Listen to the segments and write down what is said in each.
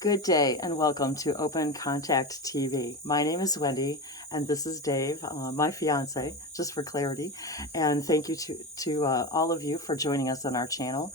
Good day and welcome to Open Contact TV. My name is Wendy and this is Dave, my fiance, just for clarity. And thank you to all of you for joining us on our channel.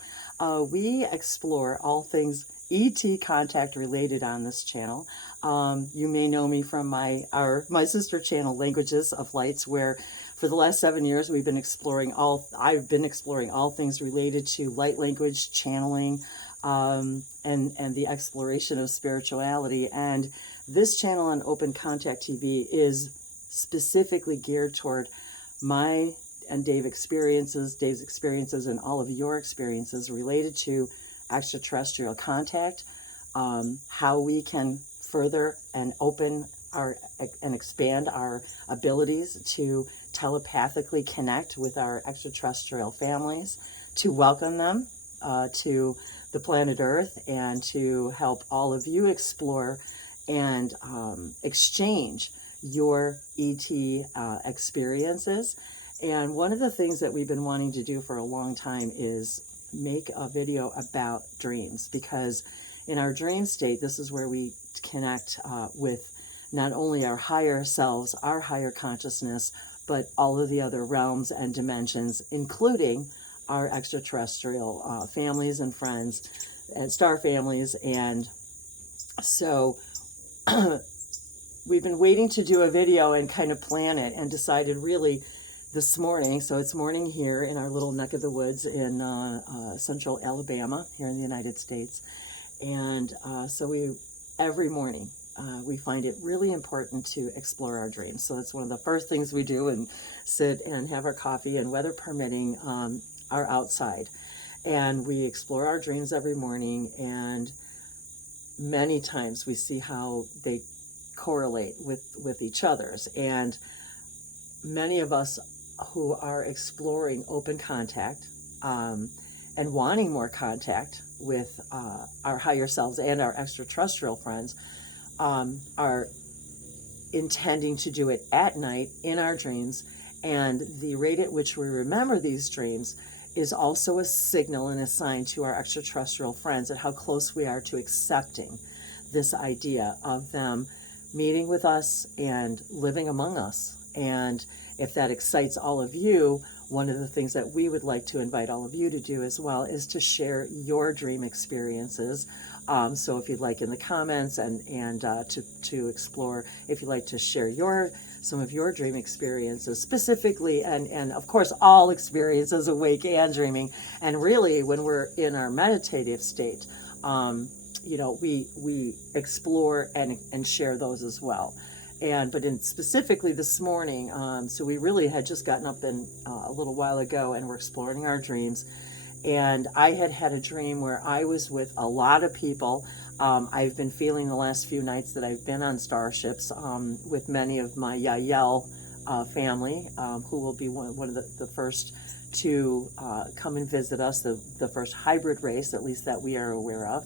We explore all things ET contact related on this channel. You may know me from my sister channel, Languages of Lights, where for the last 7 years I've been exploring all things related to light language, channeling, and the exploration of spirituality. And this channel on Open Contact TV is specifically geared toward my and Dave's experiences, and all of your experiences related to extraterrestrial contact, how we can further and open and expand our abilities to telepathically connect with our extraterrestrial families, to welcome them to the planet Earth, and to help all of you explore and exchange your ET experiences. And one of the things that we've been wanting to do for a long time is make a video about dreams, because in our dream state, this is where we connect with not only our higher selves, our higher consciousness, but all of the other realms and dimensions, including our extraterrestrial families and friends and star families. And so we've been waiting to do a video and kind of plan it, and decided really this morning. So it's morning here in our little neck of the woods in central Alabama here in the United States. And so every morning we find it really important to explore our dreams. So that's one of the first things we do, and sit and have our coffee, and weather permitting, are outside. And we explore our dreams every morning, and many times we see how they correlate with each other's. And many of us who are exploring open contact and wanting more contact with our higher selves and our extraterrestrial friends are intending to do it at night in our dreams. And the rate at which we remember these dreams is also a signal and a sign to our extraterrestrial friends at how close we are to accepting this idea of them meeting with us and living among us. And if that excites all of you, one of the things that we would like to invite all of you to do as well is to share your dream experiences. So if you'd like in the comments, and to explore, if you'd like to share some of your dream experiences specifically, and of course all experiences, awake and dreaming. And really, when we're in our meditative state, we explore and share those as well. But specifically this morning, so we really had just gotten up a little while ago, and we're exploring our dreams. And I had a dream where I was with a lot of people. I've been feeling the last few nights that I've been on starships with many of my Yael family, who will be one of the first to come and visit us, the first hybrid race, at least that we are aware of.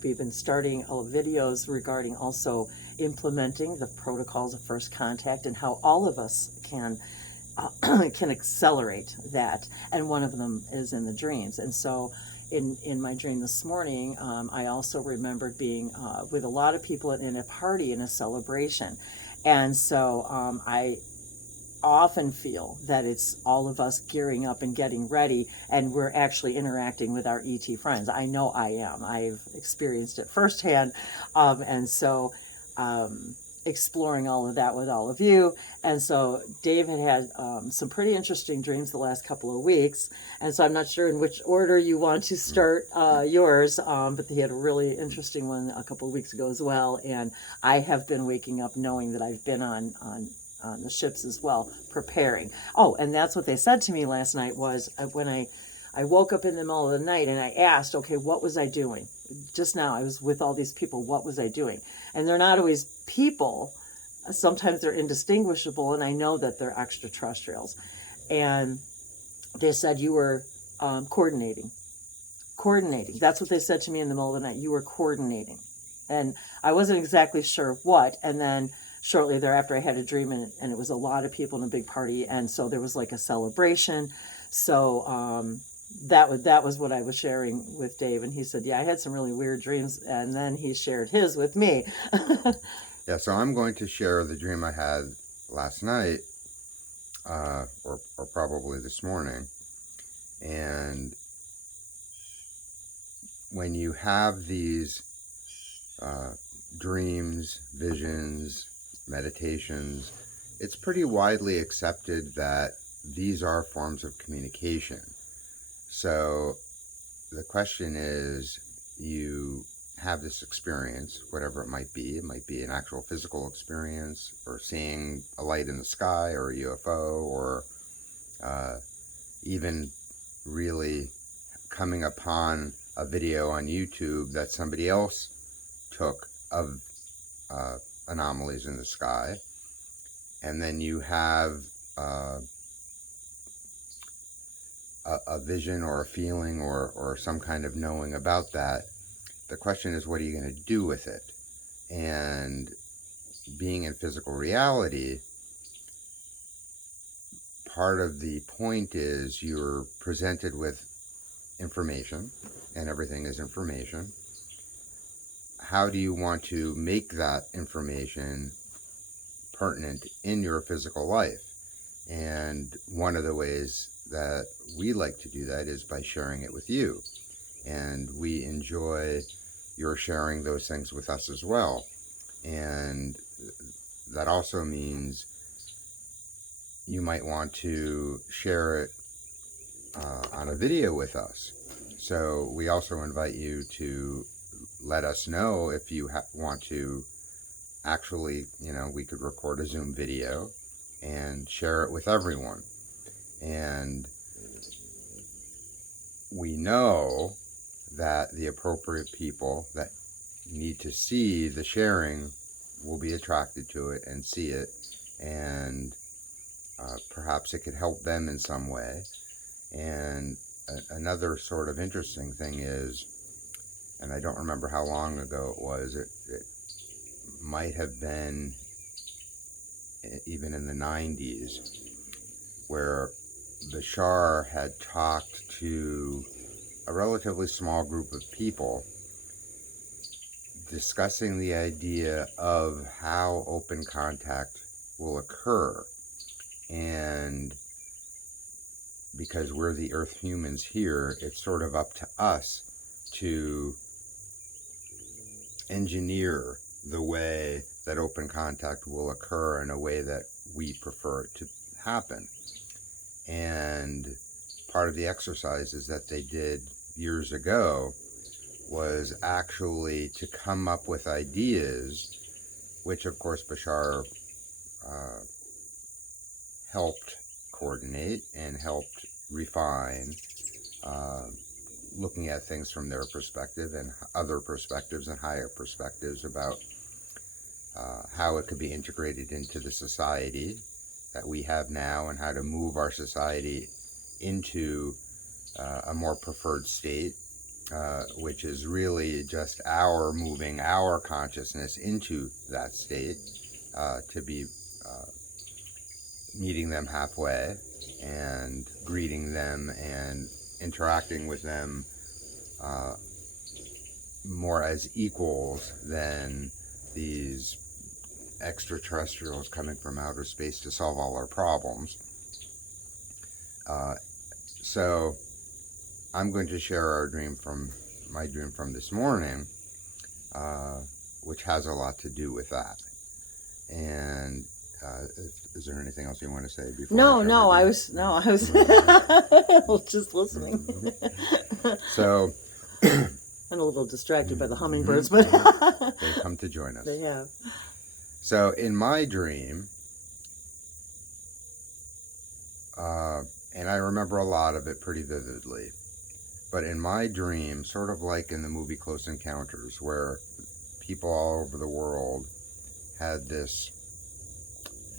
We've been starting videos regarding also implementing the protocols of first contact, and how all of us can accelerate that. And one of them is in the dreams. And so in my dream this morning, I also remembered being with a lot of people in a party, in a celebration. And so I often feel that it's all of us gearing up and getting ready, and we're actually interacting with our ET friends. I know I am. I've experienced it firsthand. And so exploring all of that with all of you. And so Dave had some pretty interesting dreams the last couple of weeks. And so I'm not sure in which order you want to start yours, but he had a really interesting one a couple of weeks ago as well. And I have been waking up knowing that I've been on the ships as well, preparing. Oh, and that's what they said to me last night was when I woke up in the middle of the night, and I asked, okay, what was I doing? Just now I was with all these people. What was I doing? And they're not always people. Sometimes they're indistinguishable, and I know that they're extraterrestrials. And they said, you were coordinating. That's what they said to me in the middle of the night. You were coordinating. And I wasn't exactly sure what. And then shortly thereafter, I had a dream, and it was a lot of people in a big party. And so there was like a celebration. So that was what I was sharing with Dave, and he said, "Yeah, I had some really weird dreams," and then he shared his with me. Yeah, so I'm going to share the dream I had last night, or probably this morning. And when you have these dreams, visions, meditations, it's pretty widely accepted that these are forms of communication. So the question is, you have this experience, whatever it might be. It might be an actual physical experience, or seeing a light in the sky, or a UFO, or even really coming upon a video on YouTube that somebody else took of anomalies in the sky. And then you have a vision or a feeling or some kind of knowing about that. The question is, what are you going to do with it? And being in physical reality, part of the point is you're presented with information, and everything is information. How do you want to make that information pertinent in your physical life? And one of the ways that we like to do that is by sharing it with you. And we enjoy your sharing those things with us as well. And that also means you might want to share it on a video with us. So we also invite you to let us know if you want to actually, we could record a Zoom video and share it with everyone. And we know that the appropriate people that need to see the sharing will be attracted to it and see it, and perhaps it could help them in some way. And another sort of interesting thing is, and I don't remember how long ago it was, it might have been even in the 90s, where Bashar had talked to a relatively small group of people discussing the idea of how open contact will occur. And because we're the Earth humans here, it's sort of up to us to engineer the way that open contact will occur in a way that we prefer it to happen. And part of the exercises that they did years ago was actually to come up with ideas, which of course Bashar helped coordinate and helped refine, looking at things from their perspective and other perspectives and higher perspectives about how it could be integrated into the society that we have now, and how to move our society into a more preferred state, which is really just our moving our consciousness into that state, to be meeting them halfway and greeting them and interacting with them more as equals than these extraterrestrials coming from outer space to solve all our problems. So I'm going to share my dream from this morning, which has a lot to do with that. And is there anything else you want to say before? I was just listening. So I'm a little distracted by the hummingbirds, but they've come to join us. They have. So in my dream, and I remember a lot of it pretty vividly, but in my dream, sort of like in the movie Close Encounters, where people all over the world had this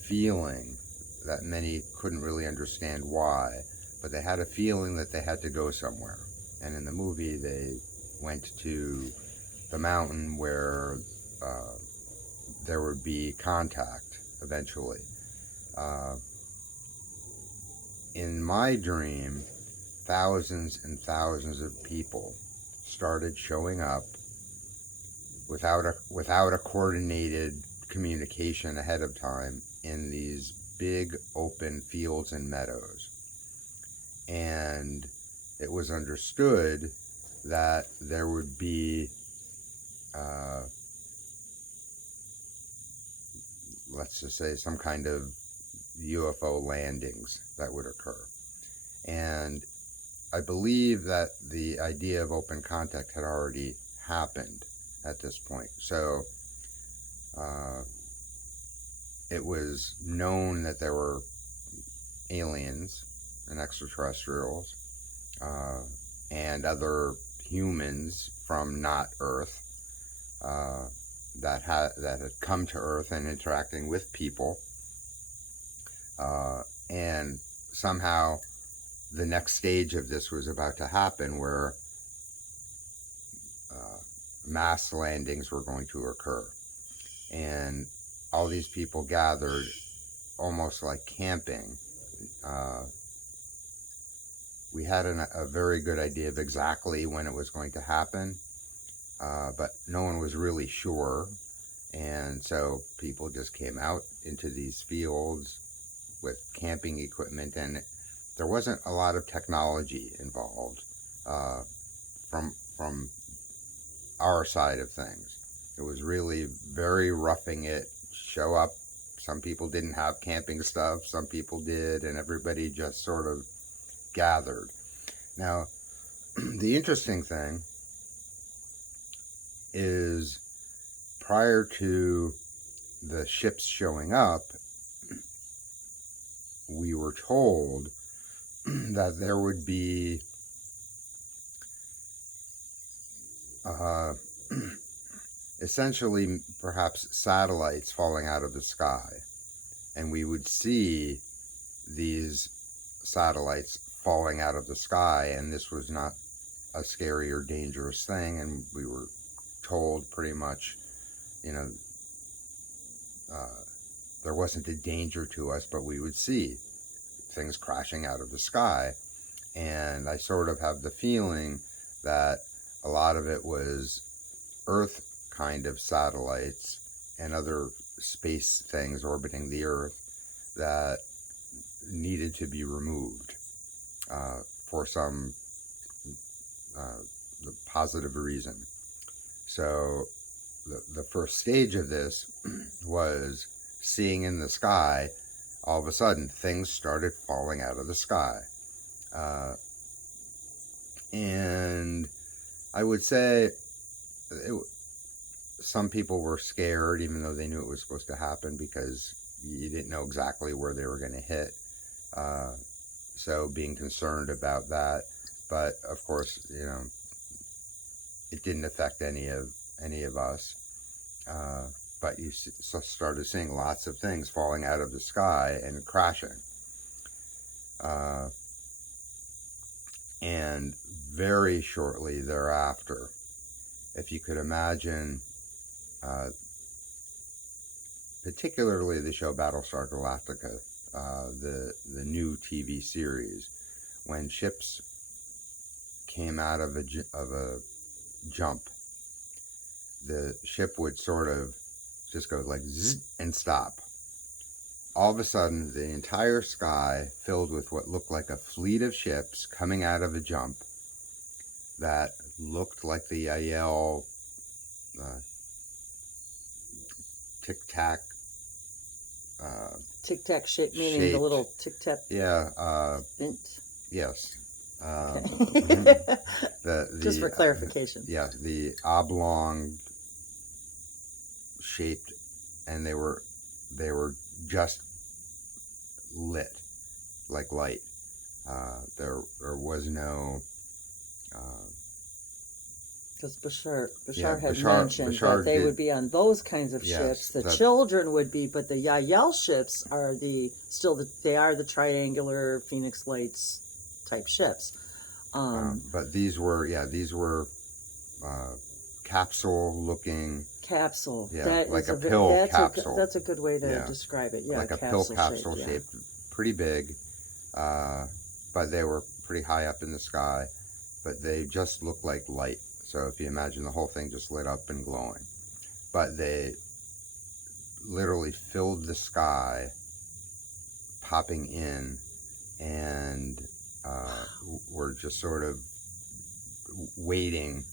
feeling that many couldn't really understand why, but they had a feeling that they had to go somewhere. And in the movie, they went to the mountain where there would be contact eventually. In my dream, thousands and thousands of people started showing up without a coordinated communication ahead of time in these big open fields and meadows. And it was understood that there would be, let's just say, some kind of UFO landings that would occur. And I believe that the idea of open contact had already happened at this point. So it was known that there were aliens and extraterrestrials and other humans from not Earth that had come to Earth and interacting with people, and somehow the next stage of this was about to happen, where mass landings were going to occur, and all these people gathered, almost like camping. We had a very good idea of exactly when it was going to happen, but no one was really sure. And so people just came out into these fields with camping equipment, and there wasn't a lot of technology involved from our side of things. It was really very roughing it, show up. Some people didn't have camping stuff, some people did, and everybody just sort of gathered. Now, the interesting thing is, prior to the ships showing up, we were told that there would be essentially perhaps satellites falling out of the sky, and we would see these satellites falling out of the sky, and this was not a scary or dangerous thing. And we were told pretty much, there wasn't a danger to us, but we would see things crashing out of the sky. And I sort of have the feeling that a lot of it was Earth kind of satellites and other space things orbiting the Earth that needed to be removed for some positive reason. So the first stage of this was seeing in the sky, all of a sudden things started falling out of the sky. And I would say some people were scared, even though they knew it was supposed to happen, because you didn't know exactly where they were going to hit. So being concerned about that, but of course, it didn't affect any of us. But you started seeing lots of things falling out of the sky and crashing. And very shortly thereafter, if you could imagine, particularly the show Battlestar Galactica, the new TV series, when ships came out of a jump, the ship would sort of just go like zzz and stop. All of a sudden, the entire sky filled with what looked like a fleet of ships coming out of a jump that looked like the Yael tic-tac. Tic-tac shape, meaning shaped, the little tic-tac. Yeah. Bint. Yes. Okay. Just for clarification. The oblong shaped, and they were just lit like light. There was no. Because Bashar had mentioned that they would be on those kinds of ships. The children would be, but the Yael ships are they are the triangular Phoenix Lights type ships. But these were capsule looking. Capsule. Yeah, like a pill capsule. That's a good way to describe it. Yeah, like a pill capsule shaped, pretty big. But they were pretty high up in the sky, but they just look like light. So if you imagine the whole thing just lit up and glowing, but they literally filled the sky, popping in, and were just sort of waiting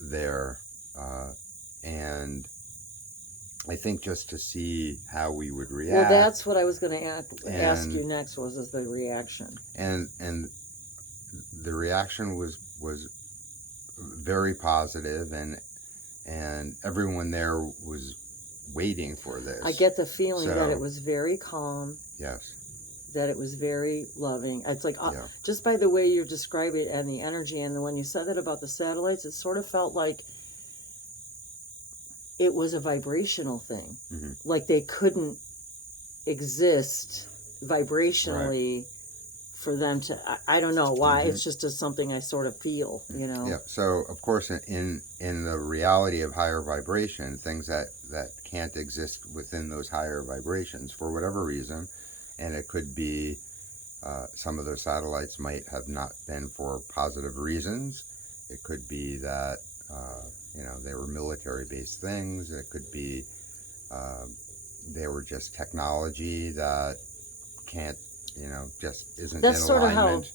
there, and I think just to see how we would react. Well, that's what I was going to ask you next, is the reaction. And the reaction was very positive, and everyone there was waiting for this. I get the feeling that it was very calm. Yes. That it was very loving. It's like, Yeah. just by the way you describe it and the energy, and when you said that about the satellites, it sort of felt like it was a vibrational thing. Mm-hmm. Like they couldn't exist vibrationally for them to, I don't know why, it's just something I sort of feel, you know. Yeah. So of course, in the reality of higher vibration, things that can't exist within those higher vibrations for whatever reason, and it could be some of those satellites might have not been for positive reasons. It could be that they were military-based things. It could be they were just technology that can't, just isn't That's in sort of alignment. how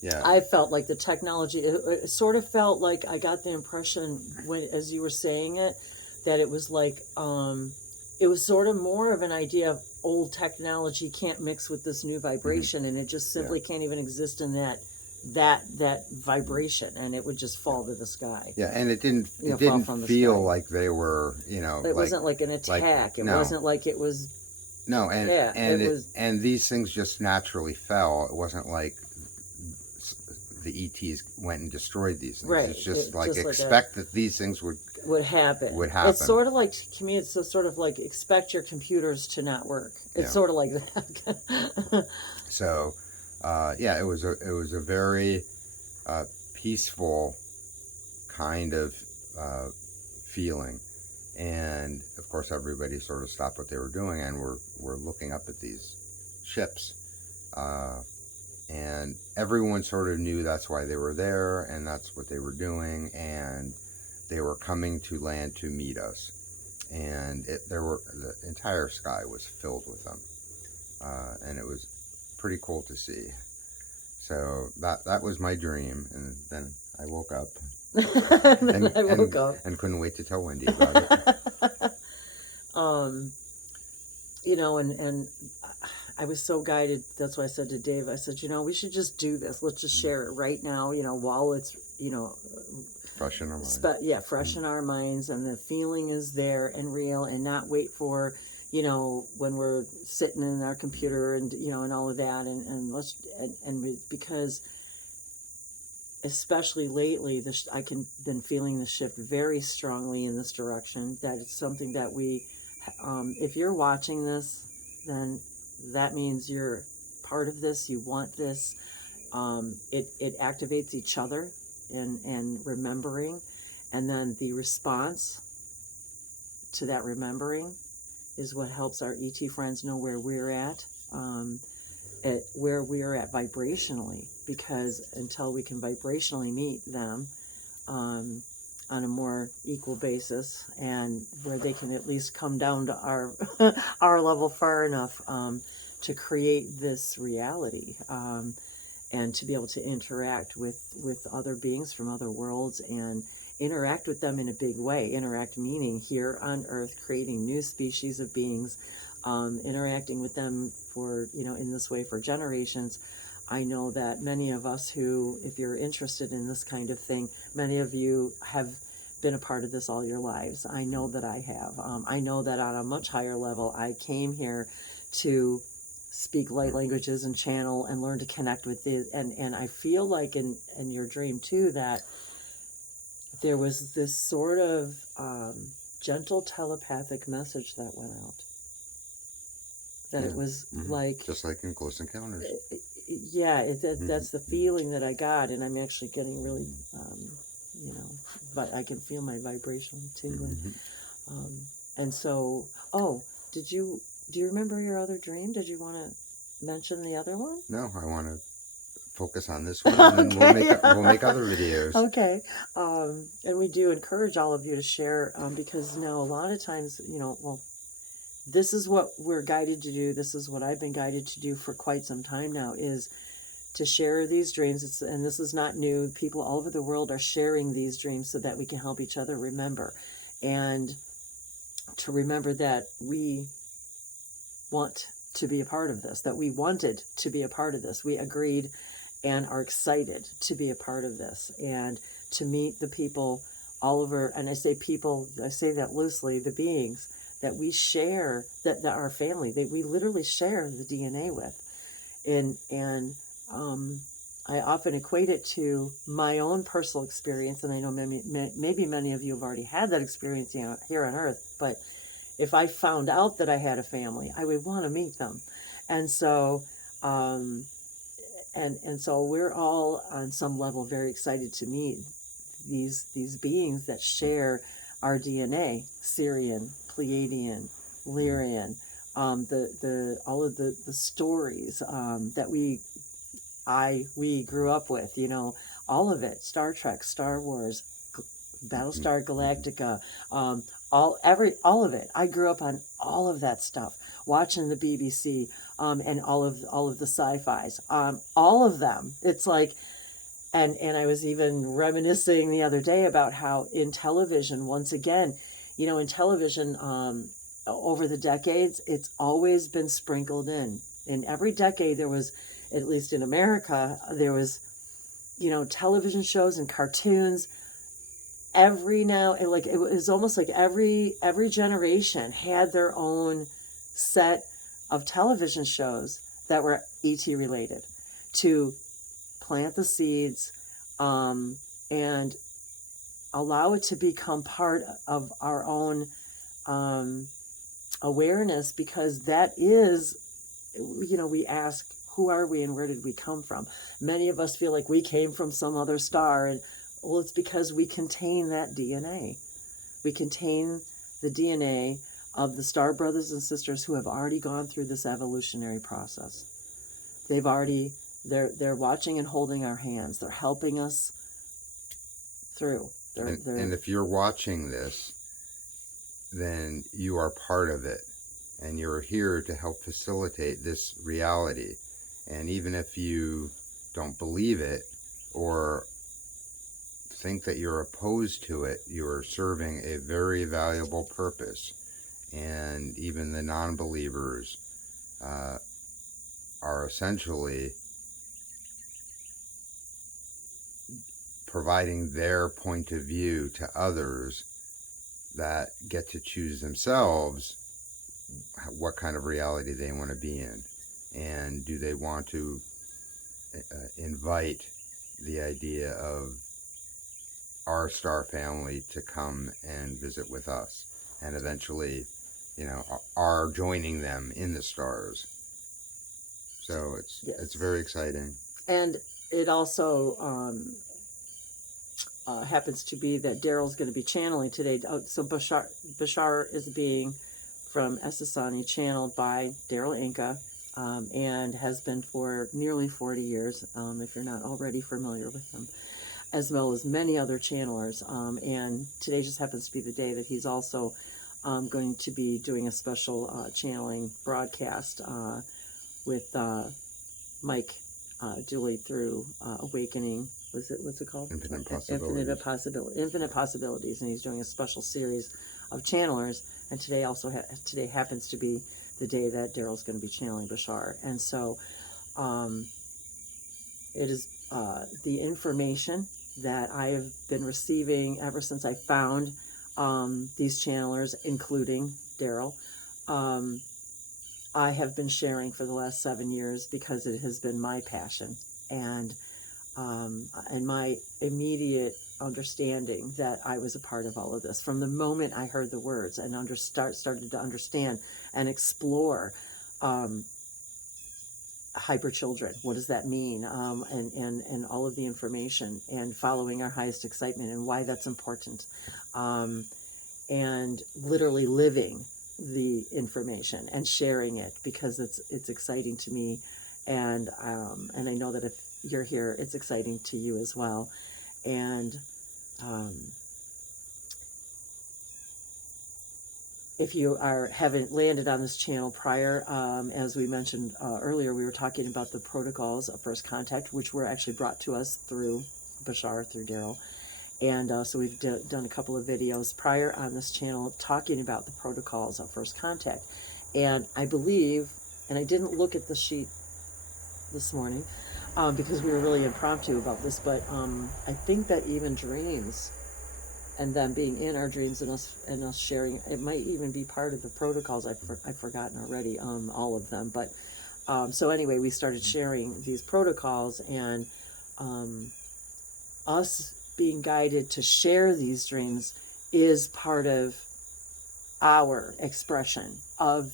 Yeah. I felt like the technology. It sort of felt like I got the impression as you were saying it, that it was like it was sort of more of an idea of old technology can't mix with this new vibration, and it just simply can't even exist in that vibration, and it would just fall to the sky. Yeah, and it didn't from the feel sky. like they were, It wasn't like an attack. It wasn't like it was. No, and Yeah, and it was. and these things just naturally fell. It wasn't like the ETs went and destroyed these things. Right. It's just Like expect that these things would happen. It's sort of like, to me, it's sort of like expect your computers to not work. It's sort of like that. So, it was a very peaceful kind of feeling, and of course everybody sort of stopped what they were doing and were looking up at these ships, and everyone sort of knew that's why they were there and that's what they were doing, and they were coming to land to meet us, and the entire sky was filled with them, and it was pretty cool to see. So that was my dream, and then I woke up. And couldn't wait to tell Wendy about it. And I was so guided. That's why I said to Dave, I said, we should just do this. Let's just share it right now, while it's, fresh in our minds. Fresh in our minds, and the feeling is there and real, and not wait for, when we're sitting in our computer and, and all of that. Because especially lately, I've been feeling the shift very strongly in this direction, that it's something that we, if you're watching this, then that means you're part of this, you want this. It activates each other and remembering, and then the response to that remembering is what helps our ET friends know where we're at vibrationally, because until we can vibrationally meet them on a more equal basis, and where they can at least come down to our our level far enough to create this reality, and to be able to interact with other beings from other worlds, and interact with them in a big way. Interact meaning here on Earth, creating new species of beings, interacting with them for, in this way for generations. I know that many of us who, if you're interested in this kind of thing, many of you have been a part of this all your lives. I know that I have. I know that on a much higher level, I came here to speak light languages and channel and learn to connect with it. And I feel like in your dream too, that there was this sort of gentle telepathic message that went out. That it was like... Just like in Close Encounters. That's the feeling that I got, and I'm actually getting really, but I can feel my vibration tingling. And so, do you remember your other dream? Did you want to mention the other one? No, I want to focus on this one, and then Okay. we'll make other videos. Okay. And we do encourage all of you to share, because now a lot of times, well, this is what we're guided to do. This is what I've been guided to do for quite some time now, is to share these dreams. And this is not new. People all over the world are sharing these dreams so that we can help each other remember. And to remember that we want to be a part of this, that we wanted to be a part of this. We agreed and are excited to be a part of this and to meet the people all over. And I say people, I say that loosely, the beings that we share, that our family, that we literally share the DNA with. And I often equate it to my own personal experience, and I know maybe many of you have already had that experience here on Earth, but if I found out that I had a family, I would want to meet them. And so, and so we're all on some level very excited to meet these beings that share our DNA, Syrian, Pleiadian, Lyrian, the all of the stories that we grew up with, all of it, Star Trek, Star Wars, Battlestar Galactica, all of it. I grew up on all of that stuff, watching the BBC, and all of the sci-fis, all of them. It's like, and I was even reminiscing the other day about how in television, once again, in television, over the decades, it's always been sprinkled in. In every decade, there was, at least in America, there was, television shows and cartoons. It was almost like every generation had their own set of television shows that were ET related, to plant the seeds, and allow it to become part of our own awareness, because that is, we ask, who are we and where did we come from? Many of us feel like we came from some other star, and well, it's because we contain that DNA. We contain the DNA of the star brothers and sisters who have already gone through this evolutionary process. They're watching and holding our hands. They're helping us through. And if you're watching this, then you are part of it, and you're here to help facilitate this reality. And even if you don't believe it or think that you're opposed to it, you're serving a very valuable purpose. And even the non-believers are essentially providing their point of view to others that get to choose themselves what kind of reality they want to be in, and do they want to invite the idea of our star family to come and visit with us, and eventually, are joining them in the stars. So it's very exciting. And it also happens to be that Daryl's going to be channeling today. So Bashar is being from Esasani, channeled by Daryl Inca, and has been for nearly 40 years, if you're not already familiar with him, as well as many other channelers. And today just happens to be the day that he's also going to be doing a special channeling broadcast with Mike Dooley through Awakening. What's it called? Infinite Possibilities. Infinite Possibilities, and he's doing a special series of channelers. And today today happens to be the day that Daryl's going to be channeling Bashar. And so it is the information that I have been receiving ever since I found these channelers, including Daryl. I have been sharing for the last 7 years because it has been my passion, and my immediate understanding that I was a part of all of this from the moment I heard the words and started to understand and explore hyper children. What does that mean? And all of the information, and following our highest excitement and why that's important, and literally living the information and sharing it because it's exciting to me, and I know that you're here, it's exciting to you as well. And if you haven't landed on this channel prior, as we mentioned earlier, we were talking about the protocols of first contact, which were actually brought to us through Bashar, through Daryl. And so we've done a couple of videos prior on this channel talking about the protocols of first contact. And I believe, and I didn't look at the sheet this morning because we were really impromptu about this, but I think that even dreams and them being in our dreams and us sharing, it might even be part of the protocols. I've forgotten already all of them, but so anyway, we started sharing these protocols, and us being guided to share these dreams is part of our expression of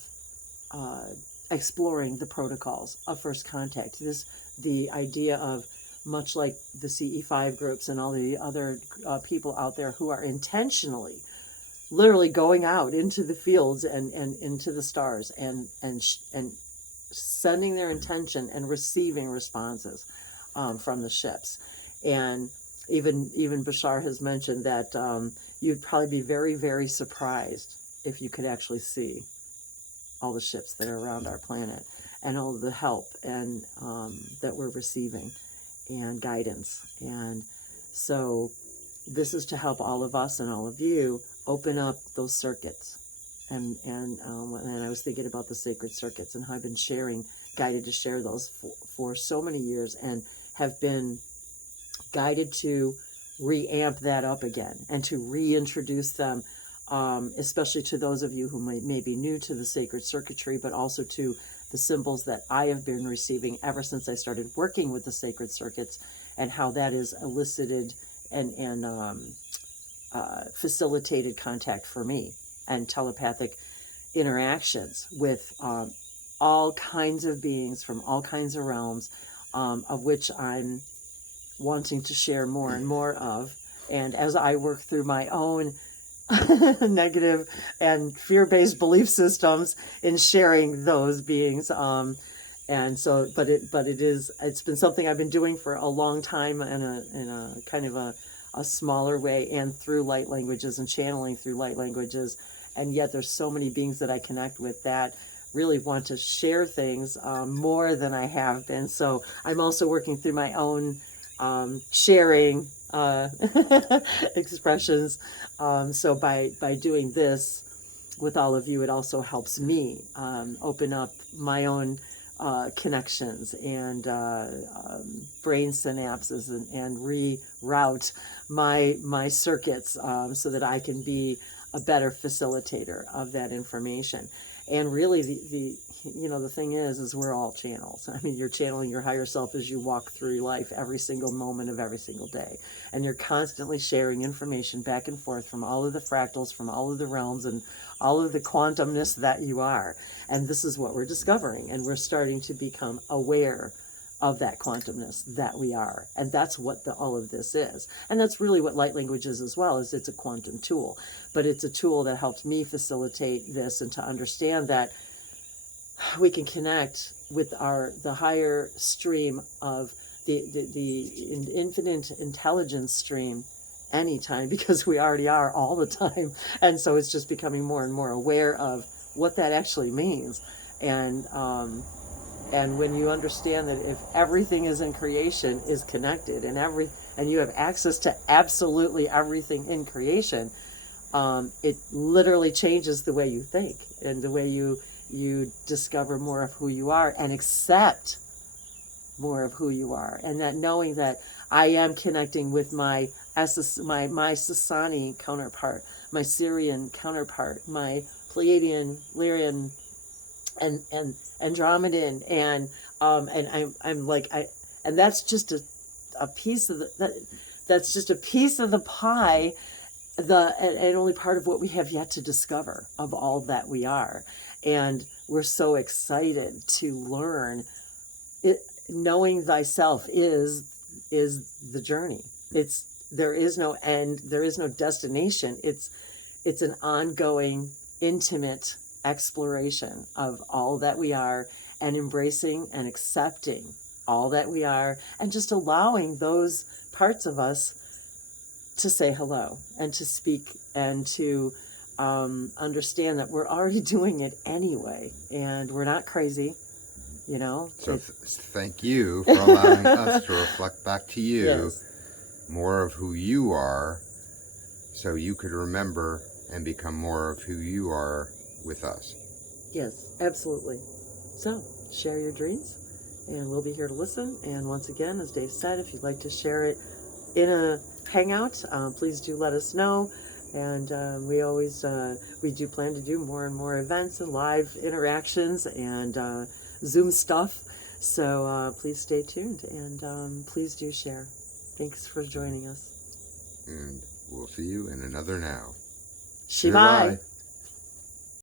exploring the protocols of first contact. The idea of, much like the CE5 groups and all the other people out there who are intentionally, literally going out into the fields and into the stars and sending their intention and receiving responses from the ships. And even Bashar has mentioned that you'd probably be very, very surprised if you could actually see all the ships that are around our planet and all the help and that we're receiving and guidance. And so this is to help all of us and all of you open up those circuits. And I was thinking about the sacred circuits and how I've been guided to share those for so many years, and have been guided to reamp that up again and to reintroduce them, especially to those of you who may be new to the sacred circuitry, but also to the symbols that I have been receiving ever since I started working with the sacred circuits, and how that has elicited and facilitated contact for me and telepathic interactions with all kinds of beings from all kinds of realms, of which I'm wanting to share more and more of. And as I work through my own negative and fear-based belief systems in sharing those beings, and so it's been something I've been doing for a long time in a kind of a smaller way, and through light languages and channeling through light languages. And yet there's so many beings that I connect with that really want to share things more than I have been. So I'm also working through my own sharing expressions. So by doing this with all of you, it also helps me open up my own connections and brain synapses and reroute my circuits so that I can be a better facilitator of that information. And really the thing is we're all channels. I mean, you're channeling your higher self as you walk through life every single moment of every single day. And you're constantly sharing information back and forth from all of the fractals, from all of the realms, and all of the quantumness that you are. And this is what we're discovering. And we're starting to become aware of that quantumness that we are. And that's what all of this is. And that's really what light language is as well, is it's a quantum tool. But it's a tool that helps me facilitate this and to understand that we can connect with the higher stream of the infinite intelligence stream anytime, because we already are all the time. And so it's just becoming more and more aware of what that actually means. And when you understand that if everything is in creation is connected, and you have access to absolutely everything in creation, it literally changes the way you think and the way you discover more of who you are and accept more of who you are. And that knowing that I am connecting with my Sasani counterpart, my Syrian counterpart, my Pleiadian, Lyrian, and Andromedan, and I'm like, and that's just a piece of that's just a piece of the pie, and only part of what we have yet to discover of all that we are. And we're so excited to learn it. Knowing thyself is the journey. There is no end, there is no destination. It's an ongoing, intimate exploration of all that we are, and embracing and accepting all that we are, and just allowing those parts of us to say hello and to speak and to understand that we're already doing it anyway, and we're not crazy, you know. So thank you for allowing us to reflect back to you Yes. more of who you are, so you could remember and become more of who you are with us. Yes, absolutely. So share your dreams, and we'll be here to listen. And once again, as Dave said, if you'd like to share it in a hangout, please do let us know. And we do plan to do more and more events and live interactions and Zoom stuff. So please stay tuned, and please do share. Thanks for joining us. And we'll see you in another now. Shivai.